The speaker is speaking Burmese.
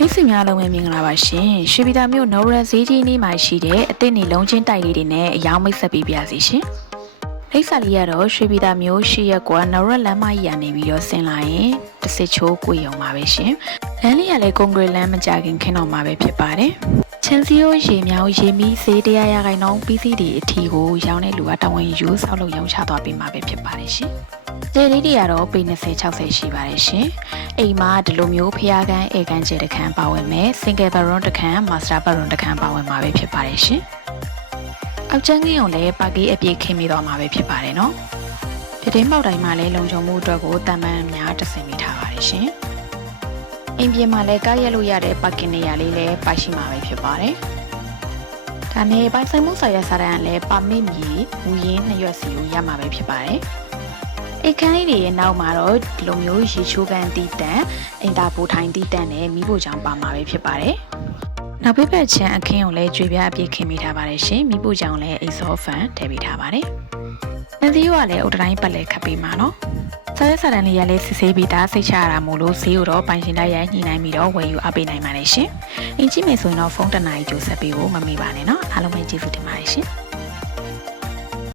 မိတ်ဆွေများလုံးပဲမင်္ဂလာပါရှင်ရွှေပြည်သာမြို့နော်ရဈေးကြီးနေ့မှာရှိတဲ့အသစ်နေလုံးချင်းတိုက်လေးတွေနဲ့အယောင်မိတ်ဆက်ပေးပါစီရှင်လိပ်စာလေးကတော့ရွှေပြည်သာမြို့ရှိရက်ကွာနော်ရလမ်းမကြီးရနေပြီးတော့ဆင်းလာရင်တစ်စစ်ချိုးကိုရုံပါပဲရှင်လမ်းလေးကလည်းကွန်ကရစ်လမ်းမကြခင်ခင်းတော့မှာပဲဖြစ်ပါတယ်ချင်းစီယိုရေမြောင်းရေမီဈေး100ရာခိုင်နှုန်းပြီးစီးဒီအထီကိုရောင်းတဲ့လူကတာဝန်ယူဆောက်လုပ်ရောင်းချသွားပေးမှာပဲဖြစ်ပါတယ်ရှင်ကျဲလေးတွေကတော့ပေ20-60ရှိပါတယ်ရှင်အိမ်မှာဒီလိုမျိုးဖျားကန်းဧကန်ကျဲတစ်ခန်းပါဝင်မယ် single bedroom တစ်ခန်း master bedroom တစ်ခန်းပါဝင်မှာပဲဖြစ်ပါတယ်ရှင်အောက်ကျန်းကြီးအောင်လည်းပါကီးအပြည့်ခင်းပြီးတော့မှာပဲဖြစ်ပါတယ်နော်ပြတင်းပေါက်တိုင်းမှာလည်းလုံခြုံမှုအတွက်ကိုတန်ပန်းများတဆင်မိထားပါတယ်ရှင်အိမ်ပြင်မှာလည်းကားရက်လို့ရတဲ့ပါကင်နေရာလေးလည်းပါရှိမှာပဲဖြစ်ပါတယ်ဒါနဲ့ပိုင်ဆိုင်မှုဆိုင်ရာစာတမ်းကလည်းပါမစ်မြေမူရင်း2ရွက်စီကိုရမှာပဲဖြစ်ပါတယ်အိတ်ခမ်းလေးတွေရဲ့နောက်မှာတော့ဒီလိုမျိုးရေချိုးပန်းတီးတန်အင်တာပိုထိုင်တီးတန်နဲ့မိဖို့ချောင်းပါမှာပဲဖြစ်ပါတယ်နောက်ဘက်ချမ်းအခင်းကိုလည်းကြွေပြားအပြည့်ခင်းမိထားပါတယ်ရှင်မိဖို့ချောင်းလည်းအိတ်ဆောဖန်ထည့်ပေးထားပါတယ်နှင်းသီးကလည်းအုတ်တိုင်းပတ်လဲခတ်ပေးမှာနော်စားရစာတန်းလေးရလဲစစ်ဆေးပြီးသားစိတ်ချရတာမို့လို့ဈေးကိုတော့ပိုင်ရှင်တိုက်ရိုက်ညှိနှိုင်းပြီးတော့ဝယ်ယူအားပေးနိုင်ပါတယ်ရှင်အင်ကြည့်မယ်ဆိုရင်တော့ဖုန်းတစ်နာရီကြိုဆက်ပေးဖို့မမေ့ပါနဲ့နော်အားလုံးပဲကျေးဇူးတင်ပါတယ်ရှင်